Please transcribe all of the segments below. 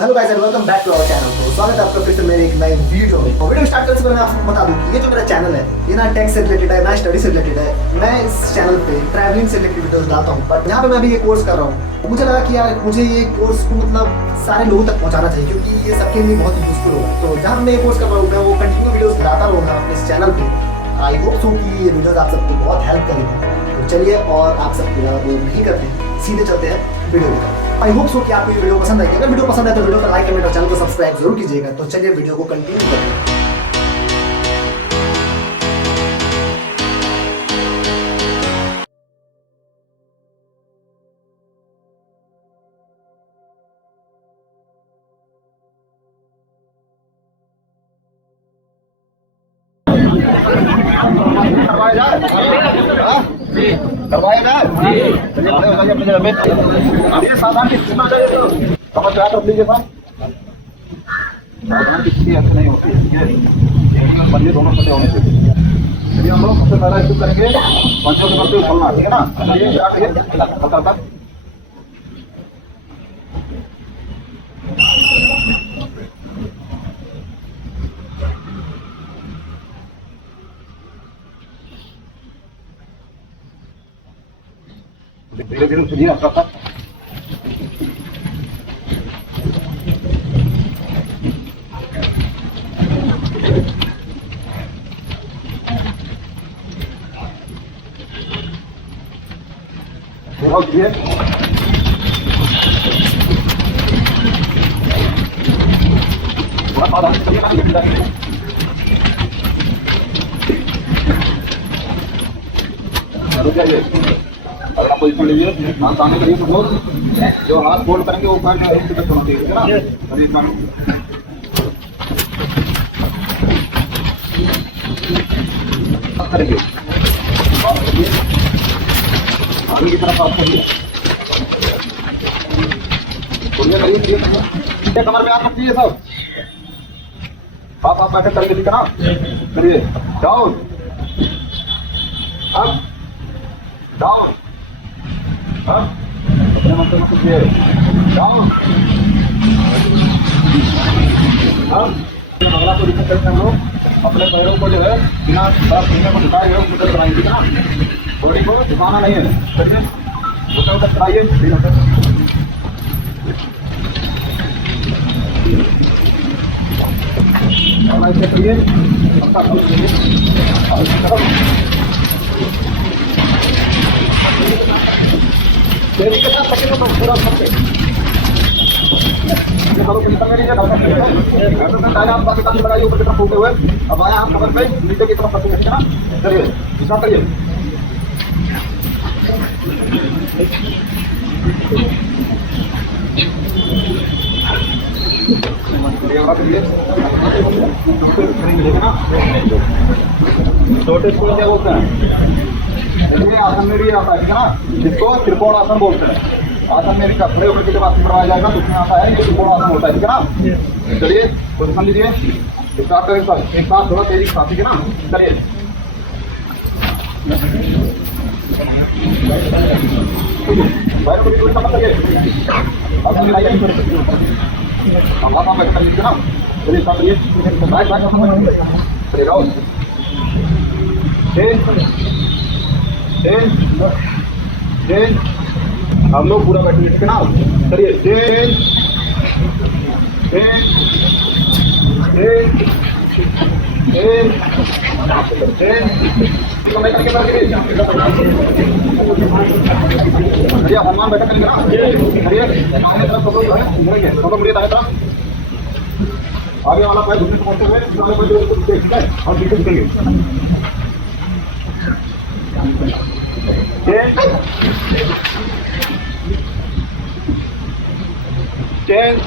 Hello guys and welcome back to our channel. तो स्वागत है आपका फिर से मेरे एक नए वीडियो में। वीडियो स्टार्ट करने से पहले मैं आपको बता दूं कि ये जो मेरा चैनल है ये ना टेक से रिलेटेड है ना स्टडी से रिलेटेड है। मैं इस चैनल पे ट्रैवलिंग से रिलेटेड वीडियोस डालता हूं, बट यहाँ पे मैं अभी ये कोर्स कर रहा हूँ। मुझे लगा कि यार मुझे ये कोर्स को मतलब सारे लोगों तक पहुंचाना चाहिए क्योंकि ये सबके लिए बहुत यूजफुल होगा। तो जहाँ मैं ये कोर्स कर रहा हूँ मैं वो कंटिन्यू वीडियोस डालता रहूँगा अपने इस चैनल पे। आई होप सो कि ये वीडियोस आप सबको बहुत हेल्प करेगी। तो चलिए और आप सबको ज़्यादा बोर नहीं करते हैं, सीधे चलते हैं वीडियो की तरफ। आई होप सो कि आपको ये वीडियो पसंद आएगी। अगर वीडियो पसंद आए तो वीडियो को लाइक कमेंट और चैनल को सब्सक्राइब जरूर कीजिएगा। तो चलिए वीडियो को कंटिन्यू करते हैं। करवाया जाए करवाया जाए सावधान लीजिए किसी ऐसे नहीं होती बंदे दोनों सटे होने चाहिए। चलिए हम लोग सबसे पहला शुरू करेंगे पंचों के बंदे उछलना, ठीक है ना। चलिए स्टार्ट करिए। धीरे धीरे चलिए आपका बहुत धीरे अगर आप पोजिशन लीजिए, हाथ सामने करिए। सब लोग जो हाथ फोल्ड करेंगे वो पैर होना चाहिए ना। करेंगे आगे की तरफ हाथ करिए, कमर में आ सकती है सब। आप बैठे करके दिखा ना। करिए डाउन अप डाउन अपने मन से कीजिए डाउन अगला पोजीशन करते हैं हम लोग। अपने पैरों को जो है बिना सीने को झुकाए हुए उधर कराएंगे ना। बॉडी को झुकाना नहीं है, उधर उधर कराइए। ऐसे करिए देरी के साथ सेकंड में पूरा करते ये करो कि निकल लीजिए ढलका ऐसे तो टायर आप बाकी काफी लगाइए ऊपर की तरफ फूटे हुए। अब आया हम कमर पे नीचे की तरफ करते हैं ना। चलिए स्टार्ट करिए। छोटे स्कूल क्या बोलते हैं आसन में भी आता है, ठीक है ना। जिसको त्रिकोण आसन बोलते हैं। आसन में भी खड़े होकर के जब आसन करवाया जाएगा तो उसमें आता है ये त्रिकोण आसन होता है, ठीक है ना। चलिए पोजिशन लीजिए, स्टार्ट करें सर। एक साथ थोड़ा तेजी के साथ, ठीक है ना। चलिए पैर को भी कोई समझ करिए, आसन मिलाइए बैठ कर लीजिए ना। चलिए स्टार्ट करिए। बैक बैक चले जाओ। हम लोग पूरा बैठे ठीक है ना। चलिए change change change change Hanuman बैठा करेंगे ना। आगे वाला पैर घुटने से पहुंचते हुए और पीछे झुकेंगे। चेंज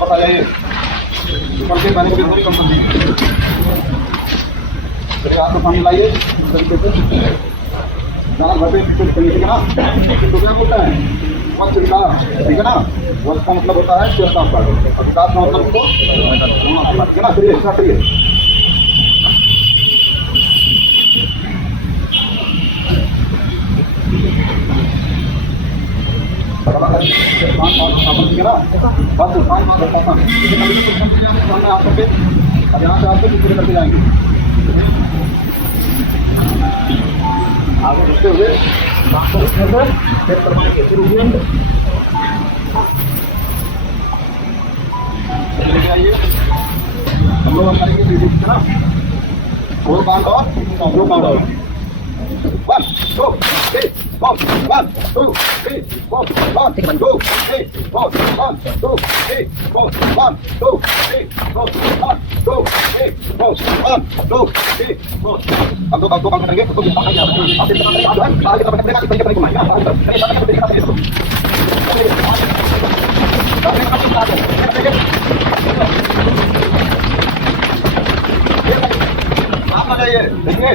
बस आ जाइए ऊपर से पानी की थोड़ी कम कर दीजिए। हाथ को पानी लाइए इस तरीके से भर पे ठीक है ना। तो क्या बोलता है वह चिंता, ठीक है ना। वह का मतलब होता है स्वस्थ का मतलब उसको ठीक है ना। चलिए स्टार्ट करिए। अब यहाँ से आपको पीछे करके जाएंगे आगे बढ़ते हुए फिर करवाएंगे लेके आइए हम लोग करेंगे वीडियो ना फोर काउंट और दो काउंट और 1 2 3 4 1 2 3 4 1 2 3 4 1 2 3 4 1 2 3 4 1 2 3 4 1 2 3 4 अब दो काम करेंगे तो ये काम आप इस तरह से आगे तक बढ़ेगा कि कहीं घुमाएंगे आप आ जाइए देखिए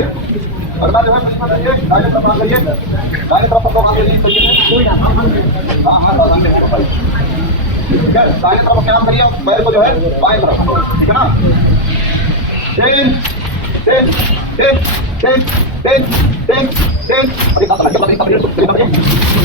अगला जो है बताइए दाहिने तरफ आ जाइए दाहिने तरफ आप आ जाइए हां हां सामने हो भाई ठीक है दाहिने तरफ क्या करिए पैर को जो है बाएं तरफ ठीक है ना ten ten ten ten ten ten ten अरे साथ लगे बताइए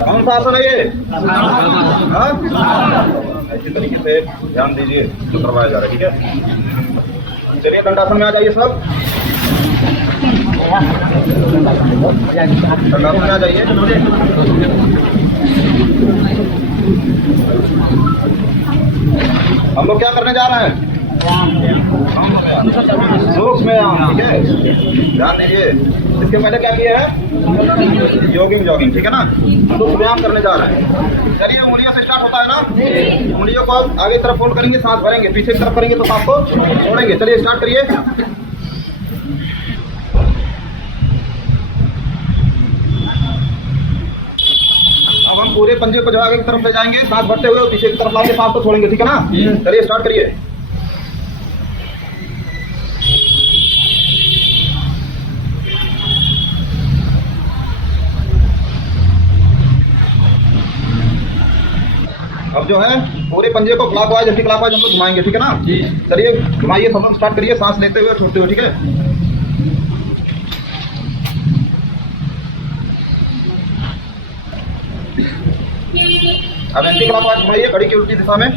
कौन सा आसन है ये ऐसे तरीके से ध्यान दीजिए जो करवाया जा रहा है ठीक है चलिए दंडासन में आ जाइए सब दंडासन में आ जाइए हम लोग क्या करने जा रहे हैं सूक्ष्म ठीक है ध्यान दीजिए इसके पहले क्या किया है जॉगिंग ठीक है ना हम लोग व्यायाम करने जा रहे हैं चलिए उंगलियों से स्टार्ट होता है ना उंगलियों को आगे तरफ फोल्ड करेंगे सांस भरेंगे पीछे की तरफ करेंगे तो सांस को छोड़ेंगे चलिए स्टार्ट करिए अब हम पूरे पंजे को जो आगे की तरफ ले जाएंगे सांस भरते हुए पीछे की तरफ लाएंगे सांस को छोड़ेंगे ठीक है ना चलिए स्टार्ट करिए अब जो है पूरे पंजे को क्लॉकवाइज एंटी क्लॉकवाइज हम लोग घुमाएंगे ठीक है ना चलिए घुमाइए सब लोग स्टार्ट करिए सांस लेते हुए छोड़ते हुए ठीक है अब एंटी क्लॉकवाइज घुमाइए घड़ी की उल्टी दिशा में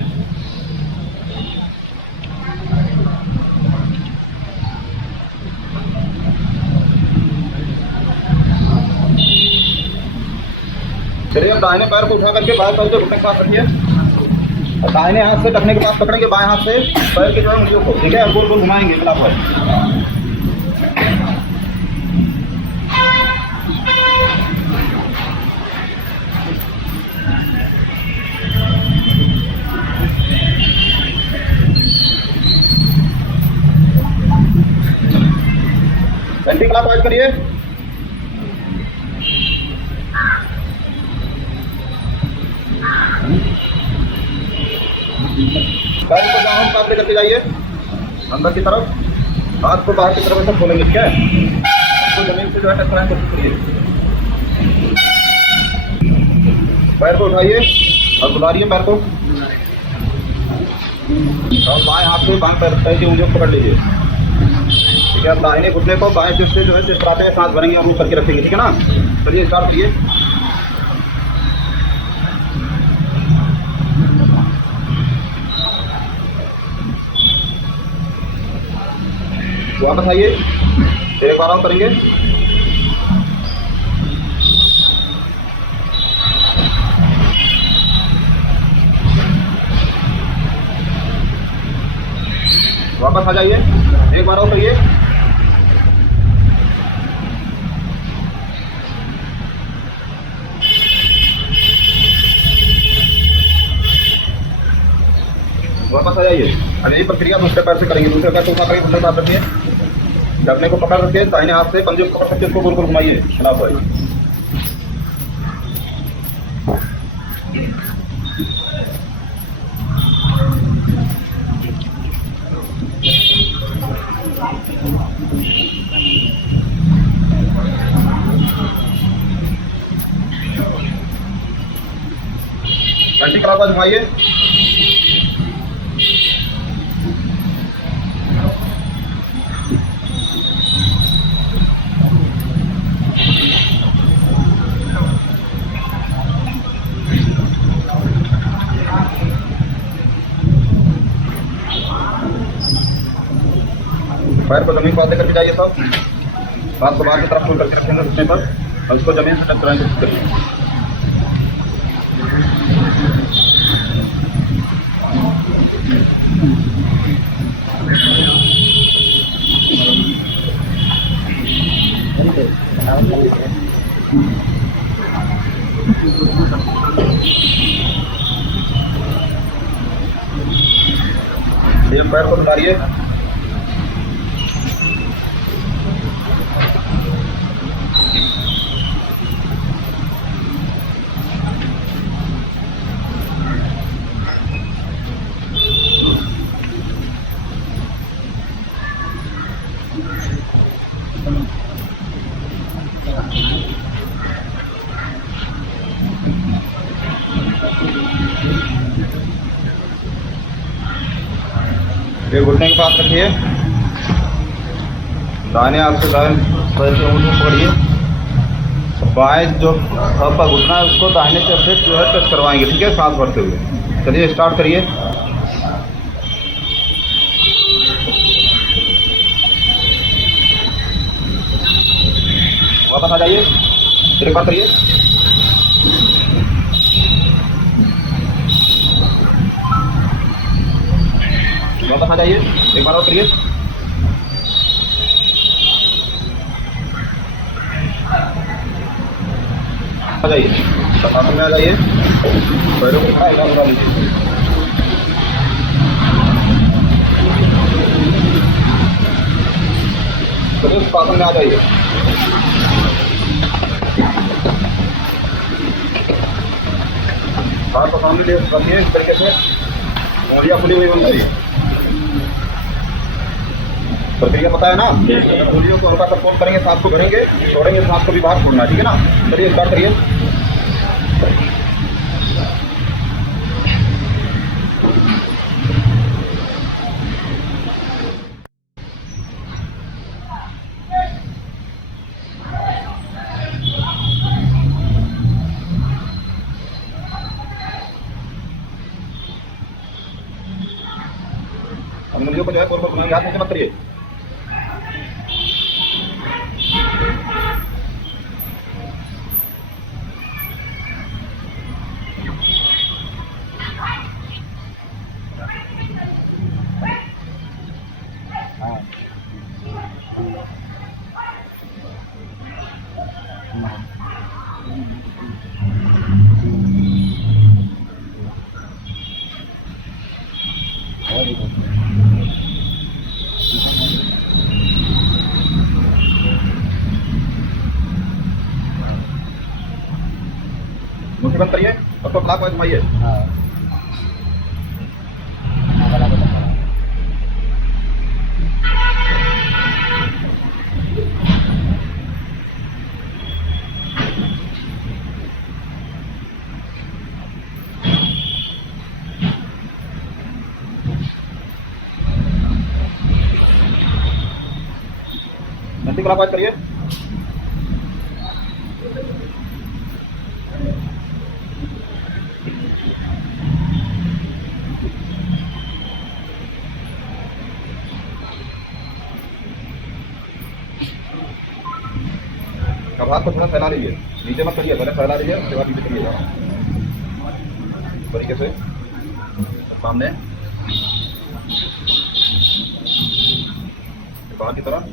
चलिए अब दाहिने पैर को उठा करके बाएं पैर को घुटने के पास रखिए और दाहिने हाथ से टखने के पास पकड़ेंगे बाएं हाथ से पैर के जो है उंगलियों को ठीक है गोल गोल घुमाएंगे क्लॉकवाइज एंटी क्लॉकवाइज करिए पैर को दाहिने सामने करके जाइए अंदर की तरफ हाथ को बाहर की तरफ ऐसा खोलेंगे ठीक है तो जमीन से जो है टकराएं कोशिश करिए पैर को उठाइए और बुलाइए पैर को और बाएं हाथ से बाएं पैर की उंगलियों को पकड़ लीजिए ठीक है दाहिने घुटने को बाएं सिर से जो है चिपकाते हैं सांस भरेंगे और मुंह करके रखेंगे ठीक है ना चलिए स्टार्ट कीजिए वापस आइए एक बार और करेंगे वापस आ जाइए एक बार और करिए वापस आ जाइए अब यही प्रक्रिया दूसरे पैर से करेंगे दूसरे पैर को उठा करके दूसरे पैर रखिए ढकने को पकड़ रखिए दाहिने हाथ से पंजे को पकड़ सकते उसको गोल गोल घुमाइए खिलाफ आइए क्लॉकवाइज घुमाइए। पैर को जमीन पर आते करके जाइए सब, हाथ को बाहर की तरफ करके रखेंगे घुटने पर और इसको जमीन से टच कराने की कोशिश करिए। एक पैर को उतारिए, ये घुटने के पास रखिए, दाहिने हाथ से दाएं पैर से ऊँट पकड़िए, बाएं जो आपका घुटना है उसको दाहिने से अपने जो है टच करवाएंगे, ठीक है, सांस भरते हुए। चलिए स्टार्ट करिए। वापस आ जाइए, फिर एक बार करिए, वापस आ जाइए, एक बार और करिए, आ जाइए, आसन में आ जाइए, पैरों को खड़ा उठा लीजिए, चलिए आसन में आ जाइए। हाथ को सामने ले रखिए, इस तरीके से उंगलियां खुली हुई होनी चाहिए। प्रक्रिया पता है ना, उंगलियों को हल्का सपोर्ट करेंगे, सांस को भरेंगे, छोड़ेंगे, सांस को भी बाहर छोड़ना, ठीक है ना। चलिए स्टार्ट करिए। उंगलियों को जो है हाथ नीचे मत करिए। मुट्ठी बंद करिए और तो क्लॉकवाइज घुमाइए। एंटी क्लॉकवाइज करिए। अब हाथ को थोड़ा फैला लीजिए, नीचे मत करिए, पहले फैला लीजिए, उसके बाद नीचे करिएगा, तरीके से सामने बाहर की तरफ।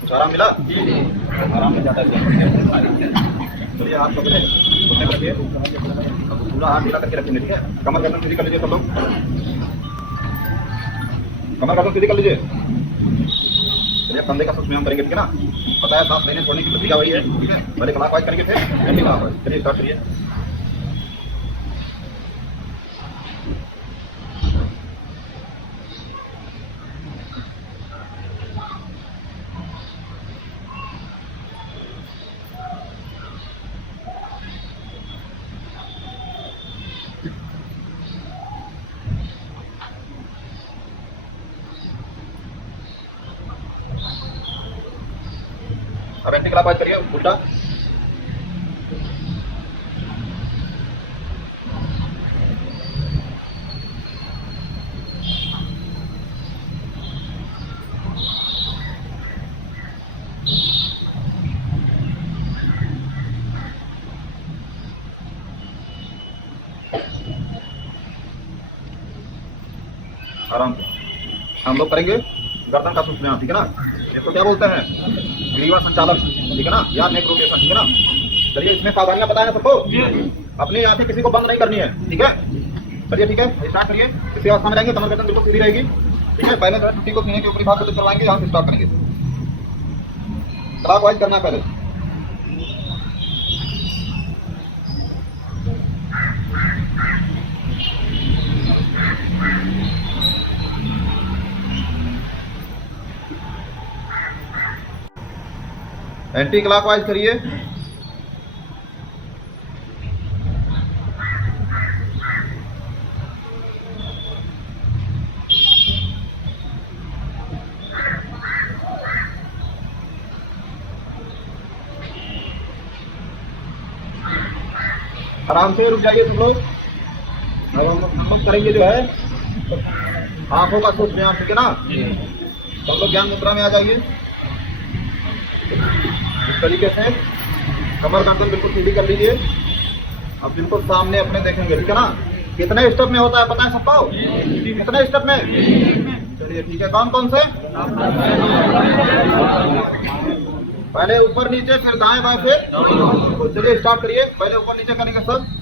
कुछ आराम मिला? आराम मिल जाता है। चलिए हाथ पकड़े, घुटने पर रखिए, अब पूरा हाथ ढीला करके रखेंगे, ठीक है। कमर गर्दन सीधी कर लीजिए सब लोग, कमर गर्दन सीधी कर लीजिए। चलिए कंधे का सूक्ष्म करेंगे, ठीक है ना। पता है सांस लेने छोड़ने की प्रक्रिया वही है, ठीक है। पहले क्लॉकवाइज करेंगे, फिर एंटी क्लॉकवाइज। चलिए स्टार्ट करिए। एंटी क्लॉकवाइज करिए उल्टा। आराम से हम लोग करेंगे गर्दन का सुप्रियाम, ठीक है ना। इसको क्या बोलते हैं, ग्रीवा संचालन, ठीक है ना, या नेक रोटेशन, ठीक है ना। चलिए इसमें सावधानियां बताएं सबको, अपनी आंखें किसी को बंद नहीं करनी है, ठीक है। चलिए ठीक है, स्टार्ट करिए। इसी अवस्था में रहेंगे, कमर गर्दन बिल्कुल सीधी रहेगी, ठीक है। पहले जो है छुट्टी को सीने के ऊपरी भाग को करवाएंगे, यहाँ से स्टार्ट करेंगे। क्लॉकवाइज करना है पहले। एंटी क्लॉकवाइज करिए। आराम से रुक जाइए तुम लोग। अब हम करेंगे जो है आंखों का सूक्ष्म व्यायाम, ठीक है ना। सब लोग ज्ञान मुद्रा में आ जाइए। इस तरीके से कमर गर्दन बिल्कुल सीधी कर लीजिए। अब बिल्कुल सामने अपने देखेंगे, ठीक है ना। कितने स्टेप में होता है पता है सबको, कितने स्टेप में? चलिए ठीक है, कौन कौन से? पहले ऊपर नीचे, फिर दाएं बाएं, फिर चलिए स्टार्ट करिए। पहले ऊपर नीचे करेंगे सब।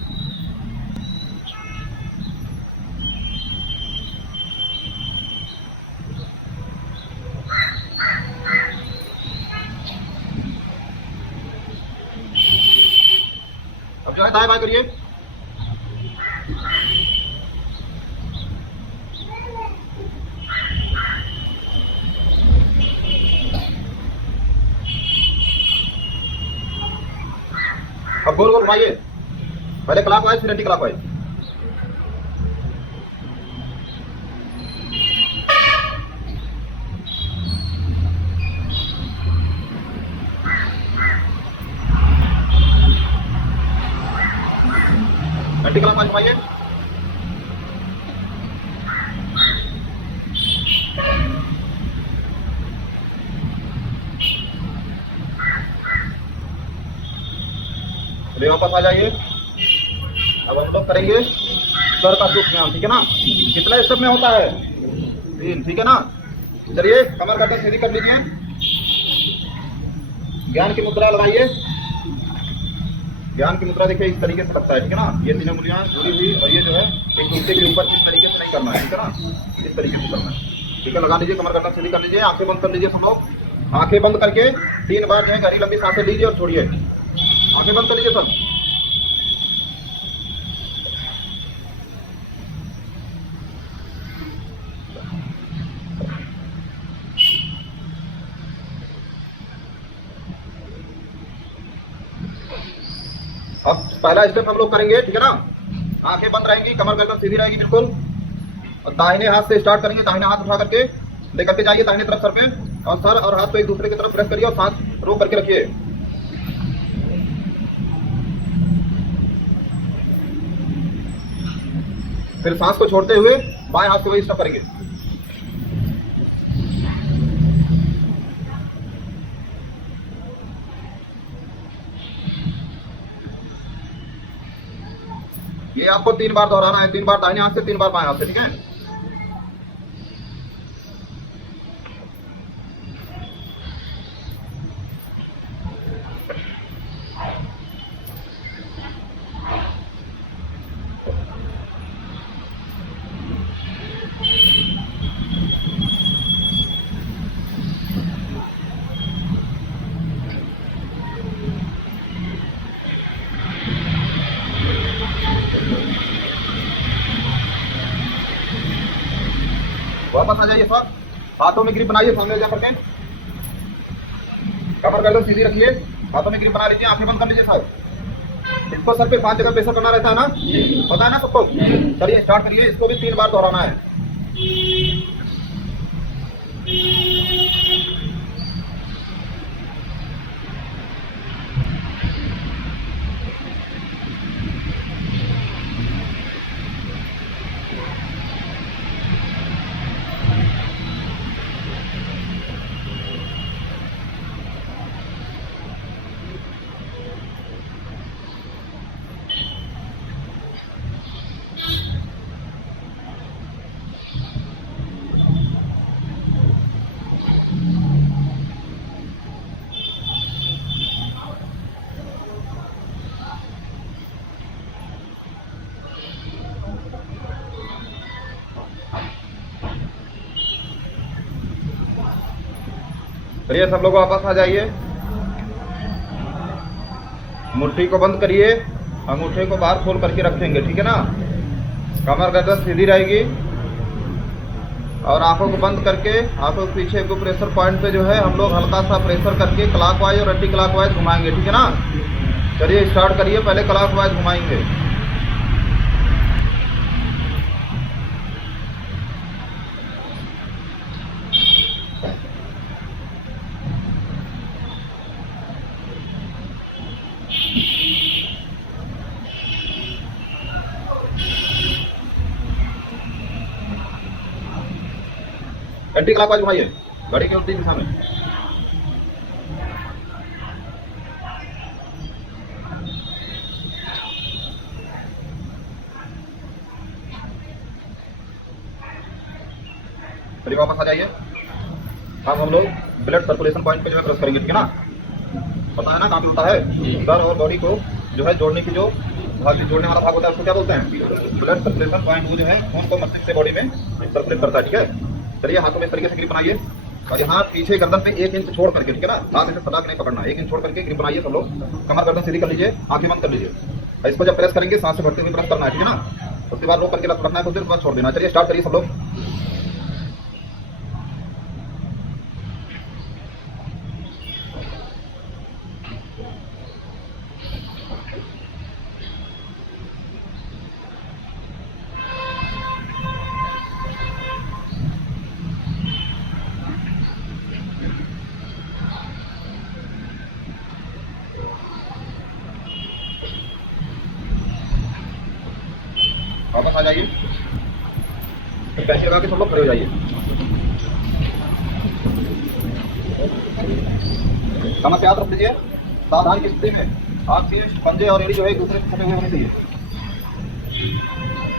अब जो है दाएं बाएं करिए। अब गोल गोल घुमाइए, पहले क्लॉकवाइज फिर एंटी क्लॉकवाइज। एंटी क्लॉकवाइज घुमाइए। अभी वापस आ जाइए। अब हम लोग करेंगे सर का सूक्ष्म व्यायाम, ठीक है ना। कितना स्टेप में होता है? 3, ठीक है ना। चलिए कमर गर्दन सीधी कर लीजिए, ज्ञान की मुद्रा लगाइए। ज्ञान की मुद्रा देखिए इस तरीके से लगता है, ठीक है ना। ये तीनों मुद्राएं जुड़ी हुई, और ये जो है एक दूसरे के ऊपर इस तरीके से नहीं करना है, ठीक है ना। इस तरीके से करना है, ठीक है। लगा लीजिए, कमर गर्दन सीधी कर लीजिए, आंखें बंद कर लीजिए सब लोग। आंखें बंद करके 3 बार जो है गहरी लंबी सांसें लीजिए और छोड़िए। आंखें बंद कर लीजिए सब। अब पहला स्टेप हम लोग करेंगे, ठीक है ना। आंखें बंद रहेंगी, कमर गर्दन सीधी रहेगी बिल्कुल, और दाहिने हाथ से स्टार्ट करेंगे। दाहिने हाथ उठा करके लेकर के जाइए दाहिने तरफ सर पे, और सर और हाथ को एक दूसरे की तरफ प्रेस करिए और सांस रोक करके रखिए। फिर सांस को छोड़ते हुए बाएं हाथ से वही स्टेप करेंगे। ये आपको 3 बार दोहराना है, 3 बार दाहिने हाथ से, 3 बार बाएं हाथ से, ठीक है। वापस आ जाइए सर, हाथों में ग्रिप बनाइए सामने जा करके। कमर गर्दन सीधी रखिए, हाथों में ग्रिप बना लीजिए, आंखें बंद कर लीजिए सर। इसको सर पे 5 जगह प्रेशर करना रहता है ना, पता है ना सबको। चलिए स्टार्ट करिए, इसको भी 3 बार दोहराना है। चलिए सब लोग वापस आ जाइए, मुट्ठी को बंद करिए, अंगूठे को बाहर खोल करके रखेंगे, ठीक है ना। कमर गर्दन सीधी रहेगी और आंखों को बंद करके आंखों के पीछे को प्रेशर पॉइंट पे जो है हम लोग हल्का सा प्रेशर करके क्लॉकवाइज और एंटी क्लॉकवाइज घुमाएंगे, ठीक है ना। चलिए स्टार्ट करिए, पहले क्लॉकवाइज घुमाएंगे। एंटी क्लॉकवाइज घुमाइए घड़ी के उल्टी दिशा में। चलिए वापस आ जाइए। अब हम लोग ब्लड सर्कुलेशन पॉइंट पे जो है प्रेस करेंगे, ठीक है ना। पता है ना कहाँ पे होता है, सर और बॉडी को जो है जोड़ने की जो भाग जोड़ने वाला भाग होता है उसको क्या बोलते हैं, ब्लड सर्कुलेशन पॉइंट। वो जो है खून को मस्तिष्क से बॉडी में सर्कुलेट करता है, ठीक है। चलिए हाथों में इस तरीके से ग्रिप बनाइए और यहाँ पीछे गर्दन पे 1 इंच छोड़ करके, ठीक है ना, हाथ इसे सटा के नहीं पकड़ना, 1 इंच छोड़ करके ग्रिप बनाइए सब लोग। कमर गर्दन सीधी कर लीजिए, आंखें बंद कर लीजिए। इसको जब प्रेस करेंगे सांस से भरते हुए प्रेस करना है, ठीक है ना। उसके बाद रोक करके रखना है, कुछ देर बाद छोड़ देना। चलिए स्टार्ट करिए सब लोग। वापस आ जाइए, पैसे लगा के सब लोग खड़े हो जाइए। कमर से हाथ रख दीजिए, सावधान की स्थिति में हाथ से पंजे और एड़ी जो है एक दूसरे से सटे हुए होने चाहिए।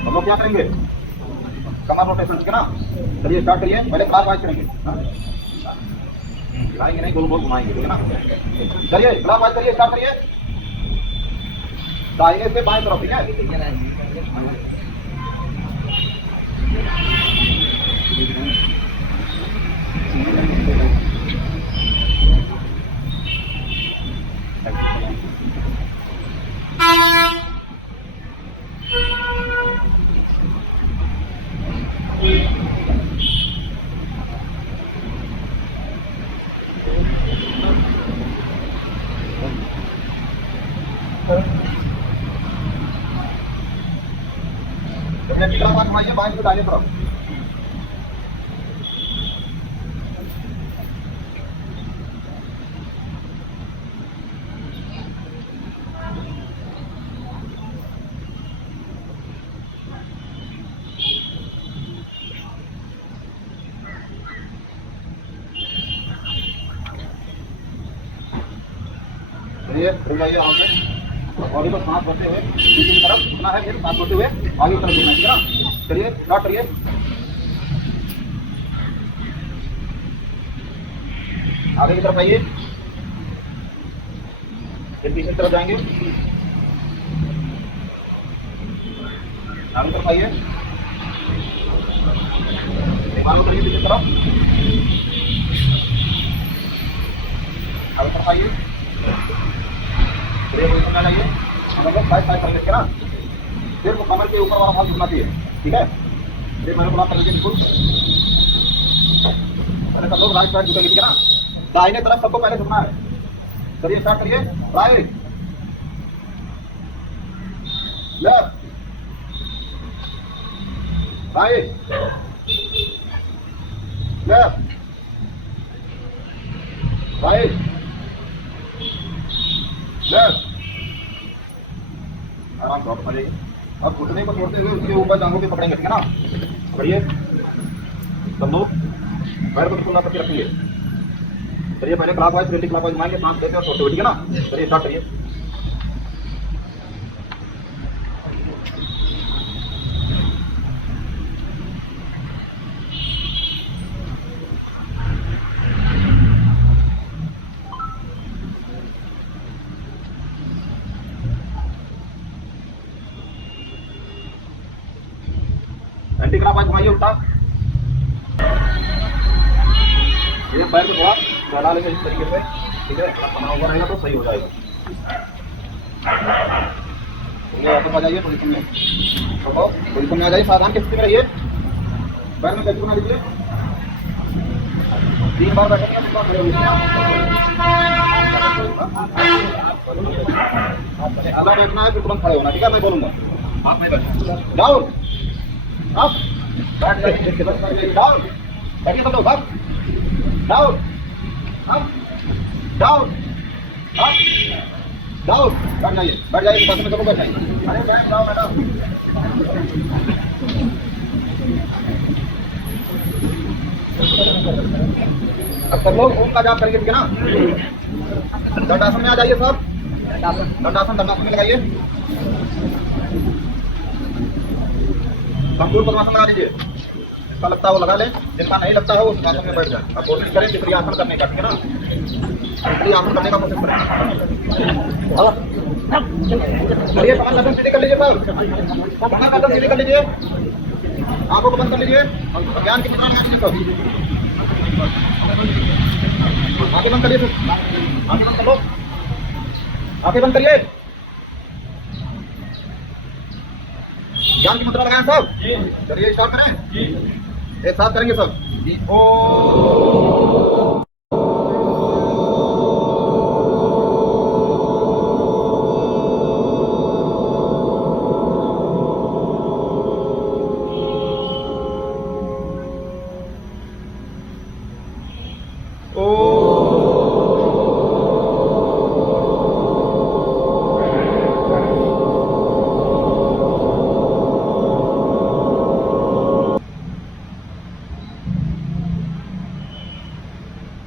हम लोग क्या करेंगे, कमर रोटेशन, ठीक है ना। चलिए स्टार्ट करिए, पहले क्लॉकवाइज करेंगे, हिलाएंगे नहीं, गोल गोल घुमाएंगे, ठीक है ना। चलिए क्लॉकवाइज करिए, स्टार्ट करिए, दाहिने से बाएं तरफ, ठीक है। घुमाइए बाएं से दाहिने तरफ। चलिए रुक जाइए, आगे बॉडी को सांस भरते हुए पीछे की तरफ झुकना है, फिर सांस भरते हुए आगे की तरफ झुकना है, ठीक है ना। चलिए स्टार्ट करिए, आगे की तरफ आइए, फिर पीछे की तरफ जाएंगे, आगे तरफ आइए, आगे करिए पीछे तरफ, आगे तरफ आइए, लाइए, हम लोग साइड साइड करेंगे, ना। फिर वो कमर के ऊपर वाला भाग झुकना चाहिए, ठीक है। फिर मैंने बोला कर लीजिए बिल्कुल, पहले सब लोग राइट साइड झुकेंगे, ठीक है ना। दाहिने तरफ सबको पहले झुकना है। चलिए स्टार्ट करिए, right left right left right left. आराम से वापस आ जाइए। अब घुटने को छोड़ते हुए उसके ऊपर जांघों पे पकड़ेंगे, ठीक है ना। बढ़िए सब लोग पैर को खुला करके रखेंगे। चलिए पहले क्लॉकवाइज फिर एंटी क्लॉकवाइज घुमाएंगे, सांस लेते हैं और छोड़ते हुए, ठीक है ना। चलिए स्टार्ट करिए। एंटी क्लॉकवाइज घुमाइए उल्टा, ये पैर को थोड़ा फैला लेंगे इस तरीके से, ठीक है। बना हुआ रहेगा तो सही हो जाएगा। वापस आ जाइए पोजीशन में, पोजीशन में आ जाइए, सावधान की स्थिति में रहिए, पैर में गति बना लीजिए। 3 बार बैठेंगे, 3 बार खड़े होइए। आधा बैठना है फिर तुरंत खड़े होना, ठीक है। मैं बोलूंगा आप नहीं बैठना। डाउन अप, बैठ जाइए, बस डाउन, बैठिए सब लोग, up down up down up down, बैठ जाइए, बैठ जाइए, बस में सबको बैठाइए। अरे बैठ जाओ मैडम। अब सब लोग ओम का जाप करेंगे, ठीक है ना। दंडासन में आ जाइए सब, दंडासन में लगाइए, संपूर्ण पद्मासन लगा दीजिए। जिसका लगता है वो लगा ले, जिनका नहीं लगता है वो उस आसन में बैठ जाए। अब कोशिश करें तीसरी आसन करने का, ठीक है ना। तीसरी आसन करने का कोशिश करें। चलिए कमर कदम सीधे कर लीजिए सर, कमर कदम सीधे कर लीजिए, आंखों को बंद कर लीजिए, ज्ञान की किताब में सब आंखें बंद करिए, आंखें बंद कर लो, आंखें बंद करिए, ज्ञान की मुद्रा लगाएं सब। चलिए स्टार्ट करें, एक साथ करेंगे सब। ओ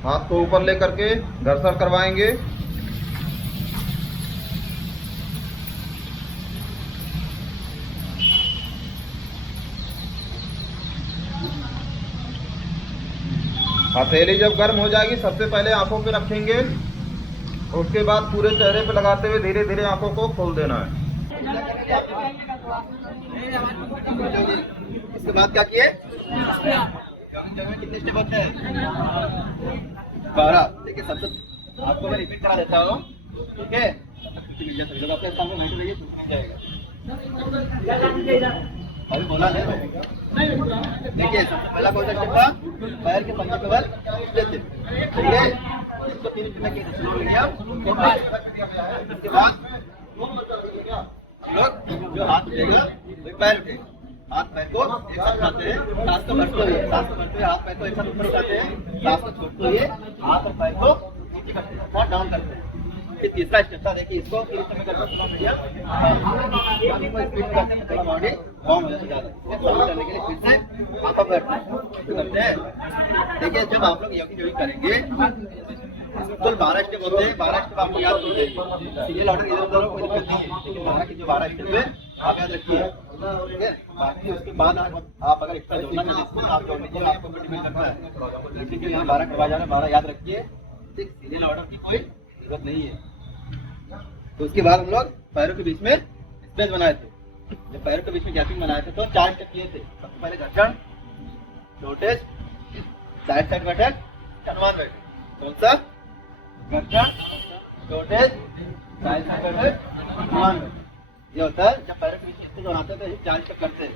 हाथ को ऊपर लेकर के घर्षण करवाएंगे। हथेली जब गर्म हो जाएगी सबसे पहले आंखों पे रखेंगे, उसके बाद पूरे चेहरे पे लगाते हुए धीरे धीरे आंखों को खोल देना है। इसके बाद क्या किए, कितने स्टेप होते हैं, 12। देखिए सबसे आपको मैं रिपीट करा देता हूँ, ठीक है। सभी लोग अपने सामने बैठ जाइए, अभी बोला नहीं। देखिए सबसे पहला कौन सा स्टेप था, पैर के पंजे के बल, ठीक है। इसको 3 स्टेप में स्लो हो गया। उसके बाद हम लोग जो हाथ उठेगा वो पैर उठेगा, हाथ पैर को एक साथ उठाते हैं, सांस को भरते हुए, सांस को भरते हुए हाथ पैर को एक साथ ऊपर उठाते हैं, सांस को छोड़ते हुए हाथ और पैर को नीचे करते हैं और डाउन करते हैं। फिर तीसरा स्टेप था, देखिए इसको 3 स्टेप में करते हैं, बॉडी को स्पीड करते हैं, थोड़ा बॉडी वार्म हो जाता है। इसको करने के लिए फिर से हाथ बैठते हैं। देखिए जब आप लोग योगी करेंगे तो 12 स्टेप होते हैं, 12 स्टेप आपको याद हो जाएगी। सीरियल ऑर्डर इधर उधर कोई दिक्कत नहीं है, लेकिन 12 की जो 12 स्टेप है आप याद रखिए, ठीक है। बाकी उसके बाद आप अगर एक्स्ट्रा जोड़ना है आपको, आप जोड़ लीजिए, आपको डिपेंड करना है। ठीक है, यहाँ 12 करवा जाना, 12 याद रखिए, ठीक। सीरियल ऑर्डर की कोई जरूरत नहीं है। तो उसके बाद हम लोग पैरों के बीच में स्पेस बनाए थे। जब पैरों के बीच में गैपिंग बनाए थे तो 4 स्टेप किए थे। सबसे पहले घर्षण, रोटेज, साइड साइड बैठक, हनुमान बैठक। कौन सा, घर्षण, रोटेज, साइड साइड बैठक, हनुमान बैठक। ये होता है जब पैरों के बीच में स्पेस बनाते हैं तो 4 स्टेप करते हैं।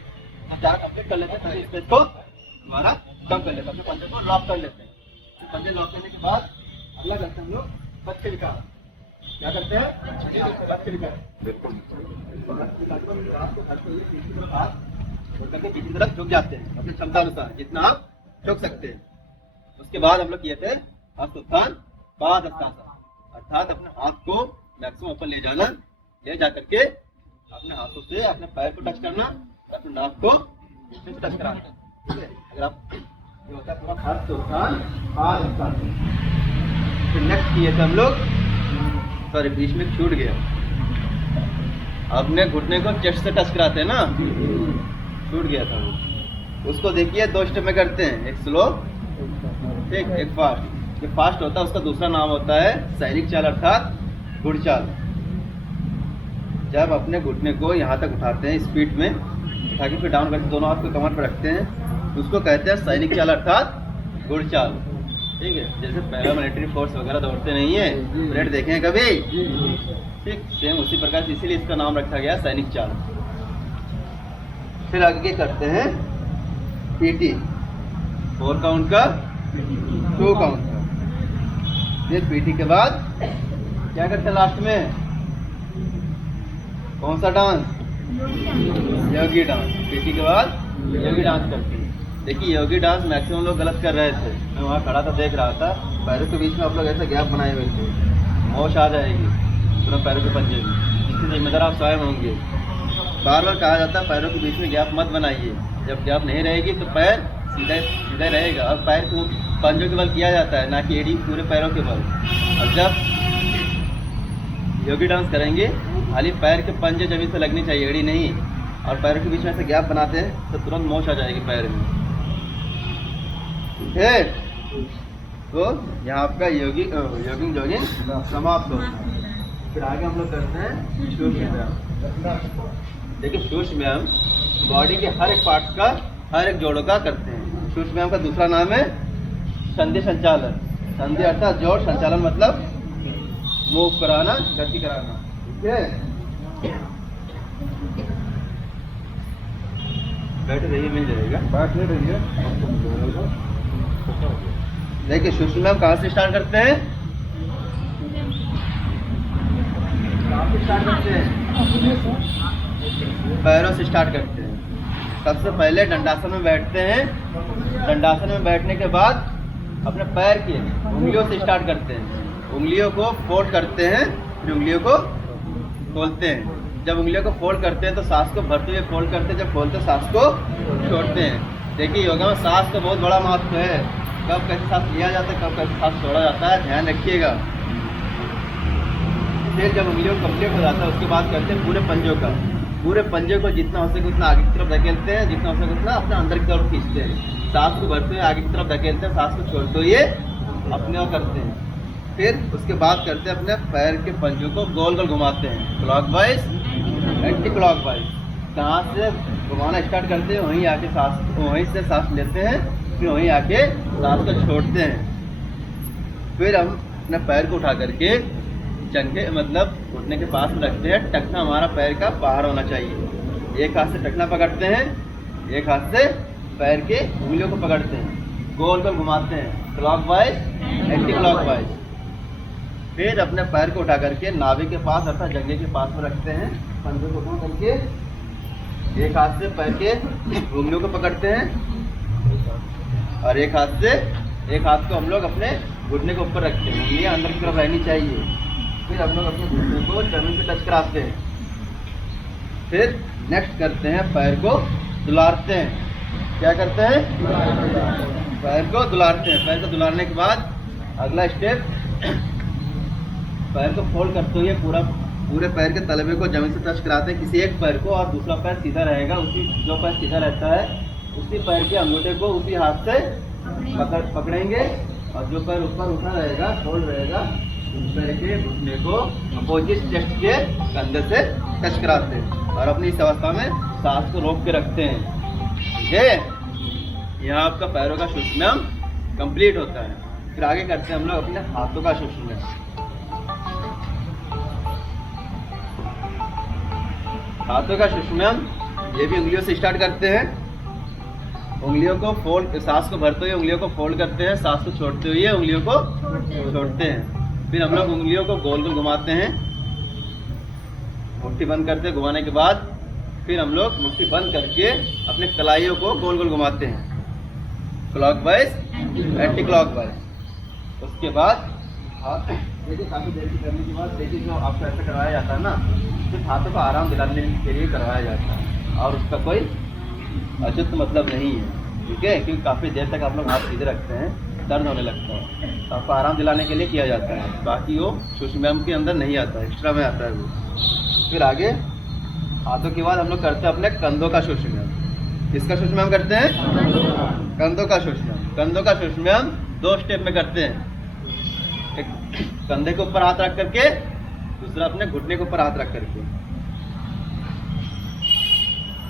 4 कंप्लीट कर लेते हैं, फिर स्पेस को दोबारा कम कर लेते हैं, अपने पंजे को लॉक कर लेते हैं। पंजे लॉक करने के बाद अगला करते हैं हम लोग बच्चे विकास। क्या करते हैं, बच्चे विकास। बिल्कुल पीछे तरफ झुक जाते हैं अपनी क्षमता अनुसार, जितना आप झुक सकते हैं। उसके बाद हम लोग किए थे हस्तोत्थान बाद हस्तासन, अर्थात अपने हाथ को मैक्सिमम ऊपर ले जाना, ले जा करके अपने हाथों से अपने पैर को टच करना, अपने नाक को टच कराना, ठीक है। अगर आप ये होता है पूरा हस्तोत्थान बाद हस्तासन। फिर नेक्स्ट किए थे हम लोग, सॉरी बीच में छूट गया, अपने घुटने को चेस्ट से टच कराते हैं ना, छूट गया था वो। उसको देखिए 2 स्टेप में करते हैं, एक स्लो, ठीक, एक फास्ट। जो फास्ट होता है उसका दूसरा नाम होता है सैनिक चाल अर्थात घुड़चाल। जब अपने घुटने को यहाँ तक उठाते हैं स्पीड में, उठा के फिर डाउन करके दोनों हाथ को कमर पर रखते हैं, उसको कहते हैं सैनिक चाल अर्थात घुड़चाल, ठीक है, जैसे पैरा मिलिट्री फोर्स वगैरह दौड़ते नहीं है, परेड देखे हैं कभी? ठीक, सेम उसी प्रकार से, इसीलिए इसका नाम रखा गया सैनिक चाल। फिर आगे करते हैं पीटी, 4 काउंट का, 2 काउंट का। फिर पीटी के बाद क्या करते हैं लास्ट में? कौन सा डांस? योगी डांस। पीटी के बाद योगी डांस करते हैं। देखिए योगी डांस मैक्सिमम लोग गलत कर रहे थे, मैं वहाँ खड़ा था देख रहा था, पैरों के बीच में आप लोग ऐसा गैप बनाए हुए थे, मोश आ जाएगी पूरा पैरों के पंजे में, इसकी जिम्मेदार आप स्वयं होंगे। बार बार कहा जाता है पैरों के बीच में गैप मत बनाइए, जब गैप नहीं रहेगी तो पैर सीधा सीधा रहेगा। और पैर को पंजों के बल किया जाता है, ना कि एड़ी पूरे पैरों के बल। और जब योगी डांस करेंगे खाली पैर के पंजे जमीन से लगनी चाहिए, एड़ी नहीं। और पैरों के बीच में ऐसे गैप बनाते हैं तो तुरंत मोच आ जाएगी पैर में। ठीक है, तो यहाँ आपका जॉगिंग समाप्त होता है। फिर आगे हम लोग करते हैं सूक्ष्म व्यायाम। देखिए सूक्ष्म व्यायाम बॉडी के हर एक पार्ट का, हर एक जोड़ों का करते हैं। सूक्ष्म व्यायाम का दूसरा नाम है संधि संचालन। संधि अर्थात जोड़, संचालन मतलब मूव कराना, गति कराना। ठीक है, बैठ रहिए, मिल जाएगा। बैठ नहीं रही है। देखिए सूक्ष्म व्यायाम कहाँ से स्टार्ट करते हैं? कहाँ से स्टार्ट करते हैं? पैरों से स्टार्ट करते हैं। सबसे पहले दंडासन में बैठते हैं। दंडासन में बैठने के बाद अपने पैर के उंगलियों से स्टार्ट करते हैं। उंगलियों को फोल्ड करते हैं, फिर उंगलियों को खोलते हैं। जब उंगलियों को फोल्ड करते हैं तो सांस को भरते हुए फोल्ड करते हैं, जब खोलते हैं सांस को छोड़ते हैं। देखिए योगा में सांस का बहुत बड़ा महत्व है, कब कैसे सांस लिया जाता है, कब कैसे सांस छोड़ा जाता है, ध्यान रखिएगा। फिर जब उंगलियों को कंप्लीट हो जाता है उसके बाद करते हैं पूरे पंजों का। पूरे पंजे को जितना हो सके उतना आगे की तरफ धकेलते हैं, जितना हो सके उतना अपने अंदर की तरफ खींचते हैं। सांस को भरते हुए आगे की तरफ धकेलते हैं, सांस को छोड़ते हुए अपने आप करते हैं। फिर उसके बाद करते हैं अपने पैर के पंजों को गोल गोल घुमाते हैं, क्लॉकवाइज, एंटी क्लॉकवाइज। जहाँ से घुमाना स्टार्ट करते हैं वहीं आके सांस, वहीं से सांस लेते हैं, फिर वहीं आके सांस को छोड़ते हैं। फिर हम अपने पैर को उठा करके जंघे मतलब घुटने के पास में रखते हैं। टखना हमारा पैर का बाहर होना चाहिए। एक हाथ से टखना पकड़ते हैं, एक हाथ से पैर के उंगलियों को पकड़ते हैं, गोल गोल घुमाते हैं, क्लॉकवाइज, एंटी क्लॉकवाइज। फिर अपने पैर को उठा करके नाभि के पास अर्थात जंघे के पास में रखते हैं। पंजे को उठा करके एक हाथ से पैर के उंगलियों को पकड़ते हैं और एक हाथ को हम लोग अपने घुटने के ऊपर रखते हैं। उंगलियां अंदर की तरफ रहनी चाहिए। फिर हम लोग अपने घुटने को जमीन से टच कराते हैं। फिर नेक्स्ट करते हैं पैर को दुलारते हैं। क्या करते हैं? पैर को दुलारते हैं। पैर को दुलारने के बाद अगला स्टेप, पैर को फोल्ड करते हुए पूरे पैर के तलवे को जमीन से टच कराते हैं किसी एक पैर को, और दूसरा पैर सीधा रहेगा। उसी जो पैर सीधा रहता है उसी पैर के अंगूठे को उसी हाथ से पकड़ेंगे, और जो पैर ऊपर उठा रहेगा, फोल्ड रहेगा, उस पैर के घुटने को अपोजिट चेस्ट के कंधे से टच कराते हैं और अपनी इस अवस्था में सांस को रोक के रखते हैं। ठीक है, यहाँ आपका पैरों का सूक्ष्म कंप्लीट होता है। फिर आगे करते हैं हम लोग अपने हाथों का सूक्ष्म। हाथों का सूक्ष्म ये भी उंगलियों से स्टार्ट करते हैं। उंगलियों को फोल्ड, सांस को भरते हुए उंगलियों को फोल्ड करते हैं, सांस को छोड़ते हुए उंगलियों को छोड़ते हैं। फिर हम लोग उंगलियों को गोल गोल घुमाते हैं, मुट्ठी बंद करते हैं। घुमाने के बाद फिर हम लोग मुट्ठी बंद करके अपने कलाइयों को गोल गोल घुमाते हैं, क्लॉकवाइज, एंटी क्लॉकवाइज। उसके बाद हाथ देखिए काफ़ी देर की करने के बाद देखिए जो आपको ऐसा करवाया जाता है ना, सिर्फ हाथों को आराम दिलाने के लिए करवाया जाता है और उसका कोई अचुत मतलब नहीं है। ठीक है, क्योंकि काफ़ी देर तक आप लोग हाथ सीधे रखते हैं, दर्द होने लगता है, तो आपको आराम दिलाने के लिए किया जाता है। बाकी वो सूक्ष्म व्यायाम के अंदर नहीं आता है, एक्स्ट्रा में आता है वो। फिर आगे हाथों के बाद हम लोग करते हैं अपने कंधों का सूक्ष्म व्यायाम। किसका सूक्ष्म व्यायाम करते हैं? कंधों का सूक्ष्म व्यायाम। कंधों का सूक्ष्म व्यायाम 2 स्टेप में करते हैं। एक कंधे के ऊपर हाथ रख करके, दूसरा अपने घुटने के ऊपर हाथ रख करके।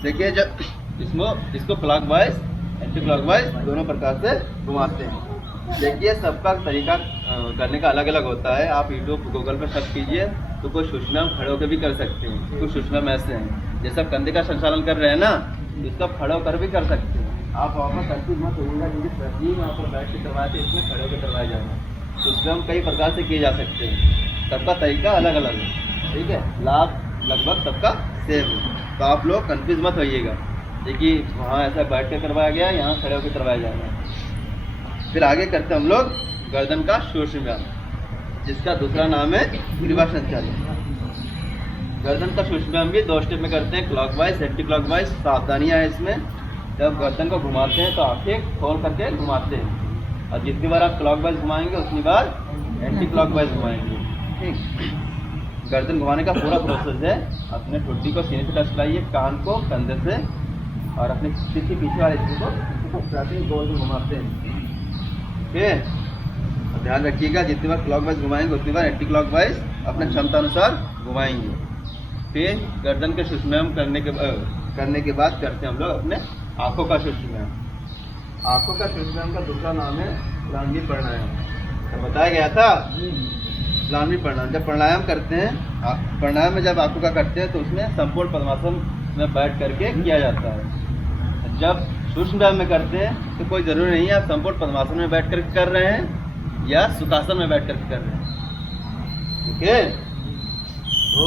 देखिए जब इसको क्लॉकवाइज, एंटी क्लॉकवाइज दोनों प्रकार से घुमाते हैं। देखिए सबका तरीका करने का अलग अलग होता है। आप यूट्यूब गूगल पर सर्च कीजिए तो कुछ सुषुम्नायाम खड़े होकर भी कर सकते हैं, कुछ सुषुम्नायाम ऐसे हैं जैसे कंधे का संचालन कर रहे हैं ना, इसको आप खड़े होकर भी कर सकते हैं। आप वहाँ पर कंफ्यूज मत होइएगा, क्योंकि सभी वहाँ पर बैठ के करवाते हैं, इसमें खड़े होकर करवाया जाएगा। सुषुम्नायाम कई प्रकार से किए जा सकते हैं, सबका तरीका अलग अलग है, ठीक है। लाभ लगभग सबका सेम है, तो आप लोग कंफ्यूज मत होइएगा। देखिए वहाँ ऐसा बैठ के करवाया गया, यहाँ खड़े होकर करवाया जाएगा। फिर आगे करते हैं हम लोग गर्दन का सुषुम्नायाम, जिसका दूसरा नाम है ग्रीवा संचालन। गर्दन का सुषुम्नायाम भी 2 स्टेप में करते हैं, क्लॉकवाइज, एंटी क्लॉकवाइज। सावधानियाँ है इसमें, जब गर्दन को घुमाते हैं तो आंखें खोल करके घुमाते हैं, और जितनी बार आप क्लॉकवाइज घुमाएंगे उतनी बार एंटी क्लॉकवाइज घुमाएंगे, ठीक। गर्दन घुमाने का पूरा प्रोसेस है। अपने ठुड्डी को सीने से टच कराइए, कान को कंधे से, और अपने सिर के पीछे वाले हिस्से को गोल में घुमाते हैं, ठीक है। ध्यान रखिएगा, जितनी बार क्लॉकवाइज घुमाएंगे उतनी बार एंटी क्लॉकवाइज अपने क्षमता अनुसार घुमाएंगे। फिर गर्दन के सुषुम्नायाम करने के बाद करते हैं हम लोग अपने आँखों का सुषुम्नायाम। आँखों का सुषुम्नायाम का दूसरा नाम है प्लानवी प्राणायाम, तो बताया गया था प्लानवी प्राणायाम। जब प्राणायाम करते हैं, प्राणायाम में जब आँखों का करते हैं तो उसमें संपूर्ण पद्मासन में बैठ करके किया जाता है। जब सुषुम्नायाम में करते हैं तो कोई ज़रूरी नहीं है आप संपूर्ण पद्मासन में बैठ कर कर रहे हैं या सुखासन में बैठ कर कर रहे हैं, ठीक है। तो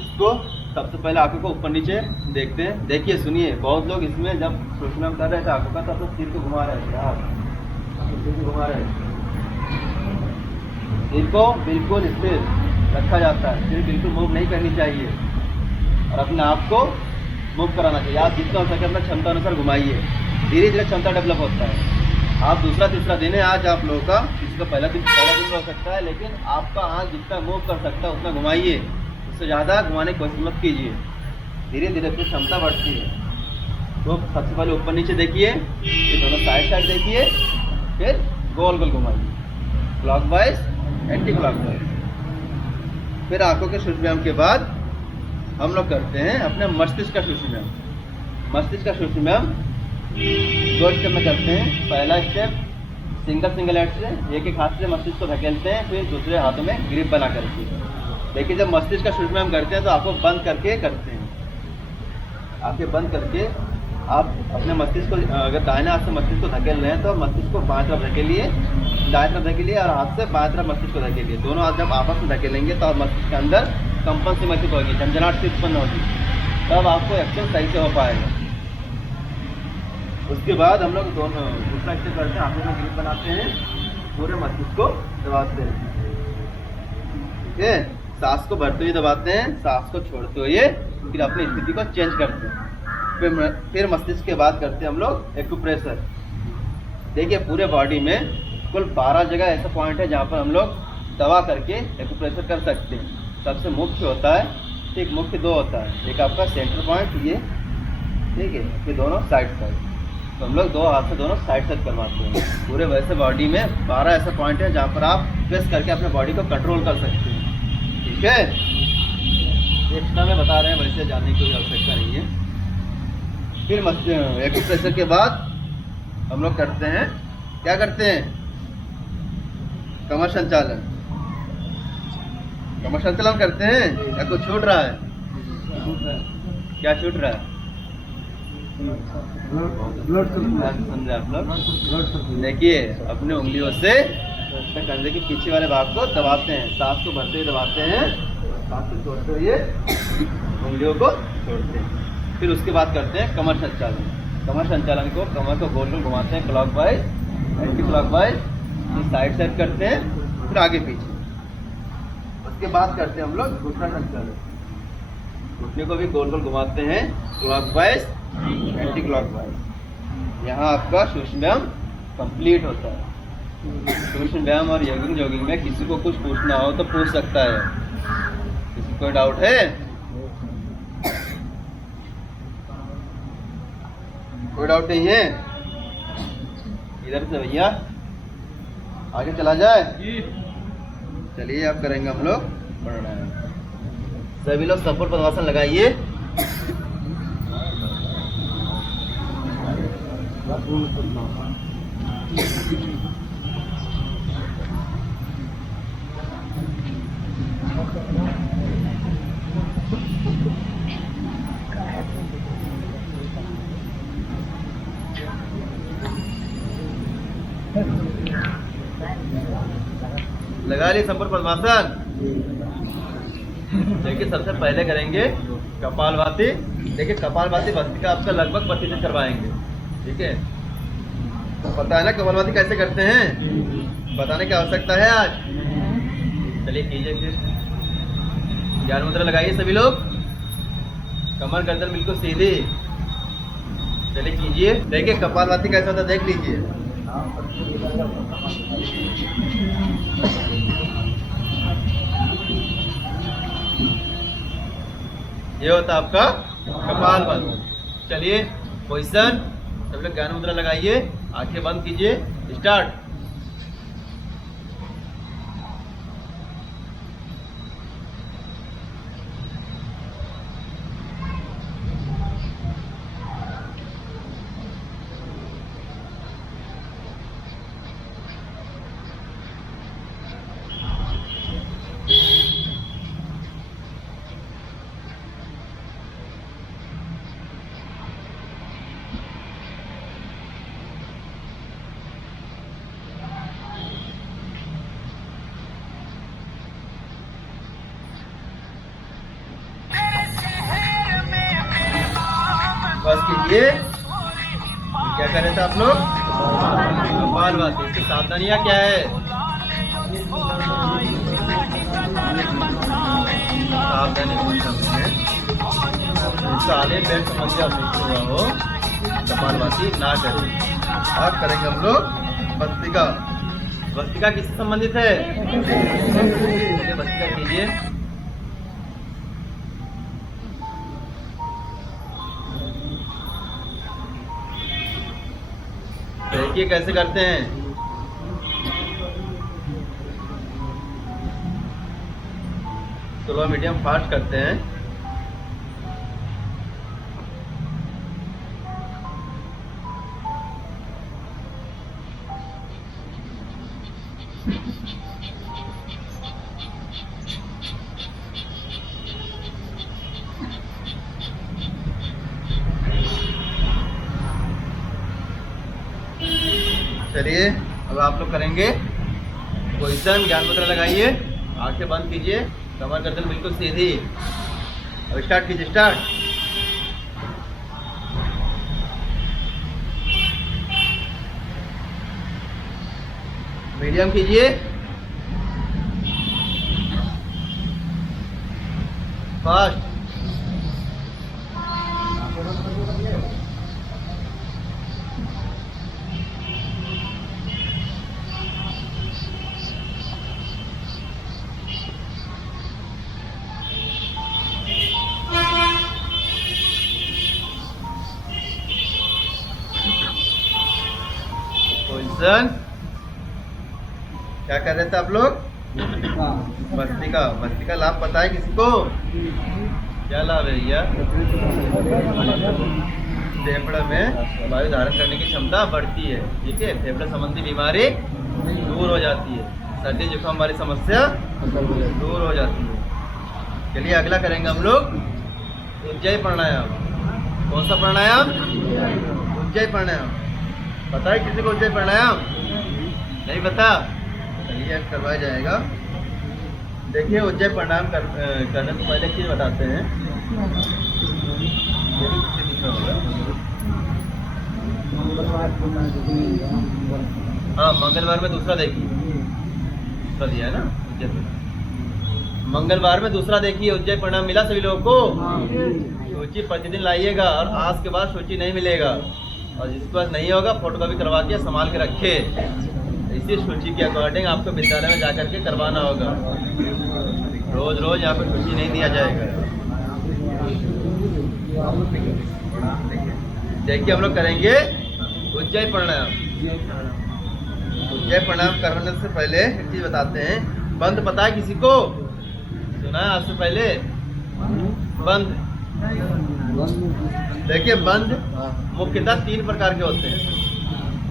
इसको सबसे पहले आंखों को ऊपर नीचे देखते हैं। देखिए सुनिए, बहुत लोग इसमें जब सुषुम्नायाम कर रहे थे आंखों का, तब तो सिर को घुमा रहे थे, आप सिर को घुमा रहे थे। सिर को बिल्कुल स्थिर रखा जाता है, सिर बिल्कुल मूव नहीं करनी चाहिए, और अपने आप को मूव कराना चाहिए। आप जितना हो सके अपना क्षमता अनुसार घुमाइए, धीरे धीरे क्षमता डेवलप होता है। आप दूसरा तीसरा दिन है आज आप लोगों का, इसका पहला दिन हो सकता है, लेकिन आपका आँख जितना मूव कर सकता है उतना घुमाइए, उससे ज़्यादा घुमाने की कोशिश मत कीजिए। धीरे धीरे फिर क्षमता बढ़ती है। तो सबसे पहले ऊपर नीचे देखिए, फिर दोनों साइड साइड देखिए, फिर गोल गोल घुमाइए, क्लॉकवाइज, एंटी क्लॉकवाइज। फिर आंखों के सुषुम्नायाम के बाद हम लोग करते हैं अपने मस्तिष्क का सुषुम्नायाम। मस्तिष्क का सुषुम्नायाम 2 स्टेप में करते हैं। पहला स्टेप सिंगल हैंड से, एक हाथ से मस्तिष्क को धकेलते हैं, फिर दूसरे हाथों में ग्रिप बना करके। देखिए जब मस्तिष्क का सुषुम्नायाम करते हैं तो आंखों बंद करके करते हैं। आंखें बंद करके आप अपने मस्तिष्क को, अगर दाहिने हाथ से मस्तिष्क को धकेल रहे हैं तो मस्तिष्क को बाएं तरफ धकेलिए, दाएं तरफ धकेलिए, और हाथ से बाएं तरफ मस्तिष्क को धकेलिए। दोनों हाथ जब आपस में धकेलेंगे तो मस्तिष्क के अंदर कंपन सी महसूस होगी, झंझनाहट सी उत्पन्न होगी, तब आपको एक्शन सही से हो पाएगा। उसके बाद हम लोग दोनों दूसरा स्टेप करते हैं, आंखों में ग्रिप बनाते हैं, पूरे मस्तिष्क को दबाते हैं, ठीक है। सांस को भरते हुए दबाते हैं, सांस को छोड़ते हुए फिर अपनी स्थिति को चेंज करते हैं। फिर मस्तिष्क के बाद करते हैं हम लोग एक्यूप्रेशर। देखिए पूरे बॉडी में कुल 12 जगह ऐसा पॉइंट है जहाँ पर हम लोग दबा करके एक्यूप्रेशर कर सकते हैं। सबसे मुख्य होता है, ठीक, मुख्य 2 होता है, एक आपका सेंटर पॉइंट ये, ठीक है, फिर दोनों साइड साइड। तो हम लोग 2 हाथ से दोनों साइड साइड करवाते हैं। पूरे वैसे बॉडी में 12 ऐसा पॉइंट है जहाँ पर आप प्रेस करके अपने बॉडी को कंट्रोल कर सकते हैं, ठीक है। एक्स्ट्रा में बता रहे हैं, वैसे जानने की कोई आवश्यकता नहीं है। फिर एक्यूप्रेशर के बाद हम लोग करते हैं, क्या करते हैं, कमर संचालन। कमर संचालन करते हैं या कुछ छूट रहा है? क्या छूट रहा है? समझे आप लोग? देखिए अपने उंगलियों से कंधे के पीछे वाले भाग को दबाते हैं, सांस को भरते हुए दबाते हैं, सांस को छोड़ते हुए उंगलियों को छोड़ते हैं। फिर उसके बाद करते हैं कमर संचालन। कमर संचालन को, कमर को गोल गोल घुमाते हैं, clockwise, anti clockwise, side side करते हैं, फिर आगे पीछे। उसके बाद करते हैं हम लोग घुटना संचालन। घुटने को भी गोल गोल घुमाते हैं, क्लॉकवाइज, एंटी क्लॉकवाइज। यहाँ आपका सुषुम्नायाम कंप्लीट होता है। सुषुम्नायाम और जॉगिंग में किसी को कुछ पूछना हो तो पूछ सकता है। किसी को डाउट है? कोई डाउट नहीं है? इधर से भैया आगे चला जाए। चलिए अब करेंगे हम लोग प्राणायाम। सभी लोग संपूर्ण पद्मासन लगाइए। लगा लिए संपूर्ण पद्मासन। देखिए सबसे पहले करेंगे कपालभाति। देखिए कपालभाति भस्त्रिका आपका लगभग 25 करवाएंगे, ठीक है। तो पता है ना कपालभाति कैसे करते हैं, बताने की आवश्यकता है आज। चलिए कीजिए फिर। ज्ञान मुद्रा लगाइए सभी लोग, कमर गर्दन बिल्कुल सीधी। चलिए कीजिए। देखिए कपालभाति कैसा होता है देख लीजिए। ये होता है आपका कपालभाति। चलिए पोजीशन, सब लोग ज्ञान मुद्रा लगाइए, आंखें बंद कीजिए, स्टार्ट। बस कीजिए। क्या कर रहे थे आप लोग, कपालभाति। इसकी सावधानियां क्या है, सावधानी काले पेट समस्या हुआ हो कपालभाति ना करें। अब करेंगे हम लोग भस्त्रिका। भस्त्रिका किससे संबंधित है, भस्त्रिका कीजिए। देखिए कैसे करते हैं। स्लो मीडियम फास्ट करते हैं। चलिए अब आप लोग करेंगे पोजीशन, ज्ञान मुद्रा लगाइए, आंखें बंद कीजिए, कमर गर्दन बिल्कुल सीधी। अब स्टार्ट कीजिए, स्टार्ट। मीडियम कीजिए, फास्ट। पोजीशन। क्या कर रहे थे आप लोग, भस्त्रिका। भस्त्रिका लाभ पता है किसी को, क्या लाभ है भैया, फेफड़े में वायु धारण करने की क्षमता बढ़ती है, ठीक है। फेफड़े संबंधी बीमारी दूर हो जाती है, सर्दी जुकाम वाली समस्या दूर हो जाती है। चलिए अगला करेंगे हम लोग उज्जयी प्राणायाम। कौन सा प्राणायाम, उज्जयी प्राणायाम। पता है किसी को उज्जयी प्राणायाम, नहीं पता, चलिए करवाया जाएगा। देखिए उज्जयी प्राणायाम करने से पहले एक चीज़ बताते हैं, ये भी किसी दिखा होगा। हाँ मंगलवार में दूसरा देखिए, दूसरा दिया है ना उज्जयी। मंगलवार में दूसरा देखिए उज्जयी प्राणायाम मिला सभी लोगों को। सूची प्रतिदिन लाइएगा और आज के बाद सूची नहीं मिलेगा, और जिसके पास नहीं होगा फोटो कॉपी करवा के संभाल के रखे। इसी सूची के अकॉर्डिंग आपको विद्यालय में जाकर के करवाना होगा। रोज रोज यहाँ पर सूची नहीं दिया जाएगा। देखिए हम लोग करेंगे उज्जयी प्राणायाम। उज्जयी प्राणायाम करने से पहले एक चीज बताते हैं, बंद पता है किसी को, सुना है आज से पहले, बंद। देखिए बंद मुख्यतः 3 प्रकार के होते हैं,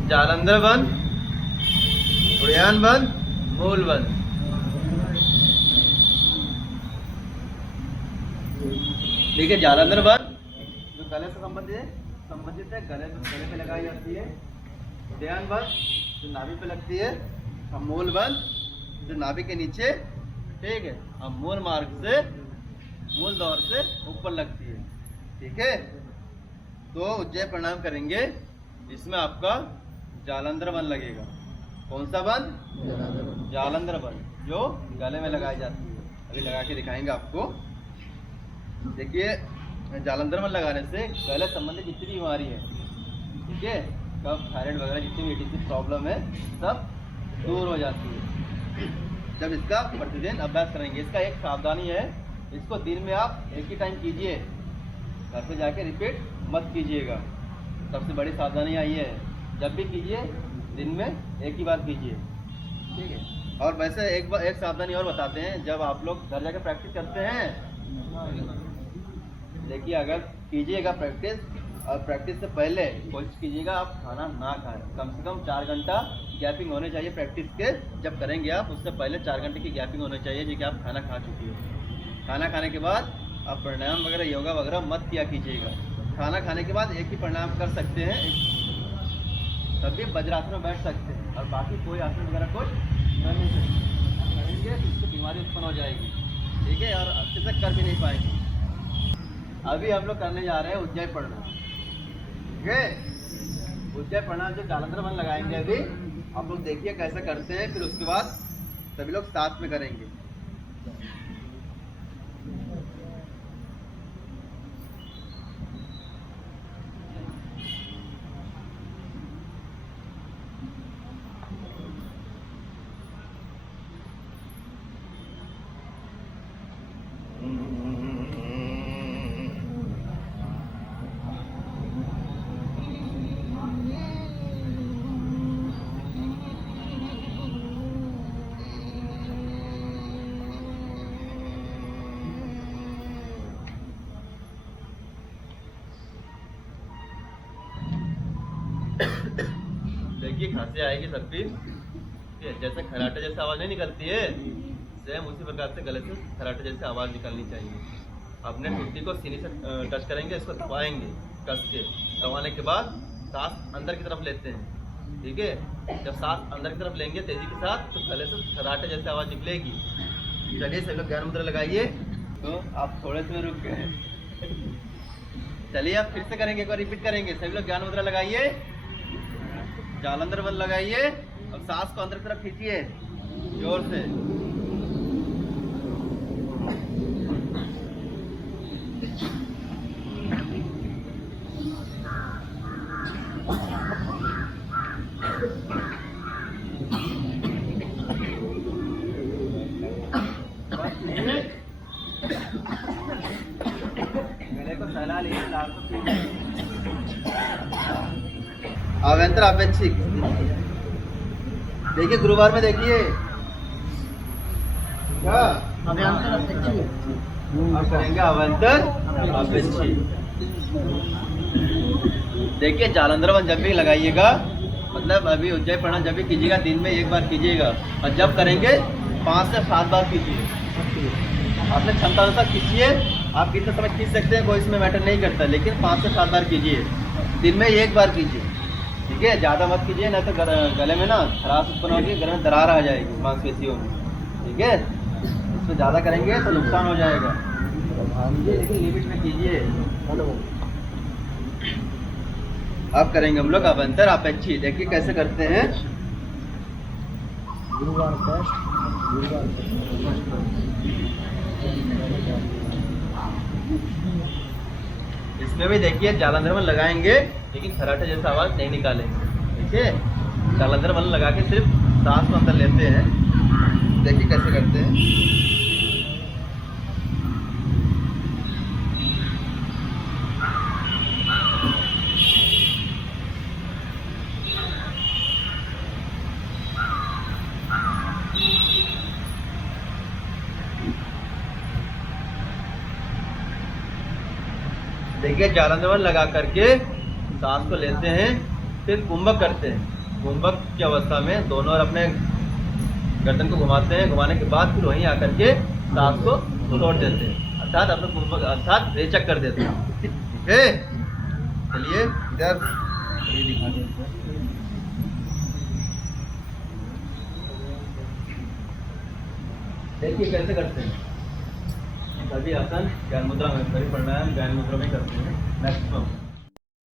जालंधर बंद, उड़ान बंद, मूल बंद। ठीक है, जालंधर बंद जो गले से संबंधित है, गले पे लगाई जाती है। ध्यान बंद जो नाभि पे लगती है। और मूल बंद जो नाभि के नीचे, ठीक है, और मूल मार्ग से, मूल दौर से ऊपर लगती है। ठीक है, तो उज्जय प्रणाम करेंगे। इसमें आपका जालंधर बंद लगेगा। कौन सा बंद? जालंधर बंद जो गले में लगाई जाती है। अभी लगा के दिखाएंगे आपको। देखिए, जालंधर बंद लगाने से गले संबंधित जितनी बीमारी है, ठीक है, कफ, थायराइड वगैरह जितनी भी एडिटिव प्रॉब्लम है, सब दूर हो जाती है जब इसका प्रतिदिन अभ्यास करेंगे। इसका एक सावधानी है, इसको दिन में आप एक ही टाइम कीजिए, घर पे जाके रिपीट मत कीजिएगा। सबसे बड़ी सावधानी आई है, जब भी कीजिए दिन में एक ही बार कीजिए। ठीक है, और वैसे एक सावधानी और बताते हैं, जब आप लोग घर जाकर प्रैक्टिस करते हैं, देखिए अगर कीजिएगा प्रैक्टिस, और प्रैक्टिस से पहले कोशिश कीजिएगा आप खाना ना खाएं। कम से कम 4 घंटा गैपिंग होने चाहिए प्रैक्टिस के। जब करेंगे आप, उससे पहले 4 घंटे की गैपिंग होनी चाहिए जो कि आप खाना खा चुकी हो। खाना खाने के बाद आप प्राणायाम वगैरह, योगा वगैरह मत किया कीजिएगा। खाना खाने के बाद एक ही प्राणायाम कर सकते हैं, तभी वज्रासन में बैठ सकते हैं, और बाकी कोई आसन वगैरह कुछ कर नहीं सकते। करेंगे तो इससे बीमारी उत्पन्न हो जाएगी। ठीक है, और अच्छे से कर भी नहीं पाएंगे। अभी हम लोग करने जा रहे हैं उज्जय प्रणाम। ठीक है, उज्जय प्रणाम जो जालंधर बंद लगाएंगे अभी, आप लोग देखिए कैसे करते हैं, फिर उसके बाद सभी लोग साथ में करेंगे। देखिए, खांसी आएगी सबकी, जैसे खराटे जैसे आवाज नहीं निकलती है, सेम उसी प्रकार से गले से खराटे जैसे आवाज निकलनी चाहिए। अपने टुट्टी को सीने से टच करेंगे, इसको दबाएंगे कस के। दबाने के बाद सांस अंदर की तरफ लेते हैं। ठीक है, जब सांस अंदर की तरफ लेंगे तेजी के साथ, तो गले से खराटे जैसे आवाज निकलेगी। चलिए सभी लोग ज्ञान मुद्रा लगाइए। तो आप थोड़े से रुक गए, चलिए आप फिर से करेंगे, एक बार रिपीट करेंगे। सभी लोग ज्ञान मुद्रा लगाइए, जालंधर बंद लगाइए, और सांस को अंदर की तरफ खींचिए जोर से। गले को सहला लीजिए, लाल को अवेंतर अपेक्षिक। देखिए गुरुवार में देखिए क्या आप करेंगे, अवेंतर अपेक्षिक। देखिए जालंधर बंद जब भी लगाइएगा, मतलब अभी उज्जय प्रणाम जब भी कीजिएगा दिन में एक बार कीजिएगा, और जब करेंगे 5 से 7 बार कीजिए। अपने क्षमता अनुसार खींचिए, आप कितने समय खींच सकते हैं कोई इसमें मैटर नहीं करता, लेकिन 5 से 7 बार कीजिए, दिन में एक बार कीजिए। ठीक है, ज़्यादा मत कीजिए, नहीं तो गले में ना खराश उत्पन्न होगी, गले में दरार आ जाएगी मांसपेशियों में। ठीक है, इसमें ज़्यादा करेंगे तो नुकसान हो जाएगा, लेकिन लिमिट में कीजिए। अब करेंगे हम लोग अवेंतर अपेक्षित। देखिए कैसे करते हैं। इसमें भी देखिए जालंधर बंद लगाएंगे, लेकिन खराटे जैसा आवाज नहीं निकालेंगे। ठीक है, जालंधर बंद लगा के सिर्फ सांस को अंदर लेते हैं। देखिए कैसे करते हैं। देखिए जालंधर बंद लगा करके सांस को लेते हैं, फिर कुंभक करते हैं। कुंभक की अवस्था में दोनों ओर अपने गर्दन को घुमाते हैं, घुमाने के बाद फिर वहीं आकर के सांस को छोड़ देते हैं, अर्थात अपने कुंभक अर्थात रेचक कर देते हैं। ठीक है, चलिए इधर ये दिखा देते हैं। देखिए कैसे करते हैं सभी आसन ज्ञान मुद्रा में, सभी प्राणायाम ज्ञान मुद्रा में करते हैं मैक्सिमम।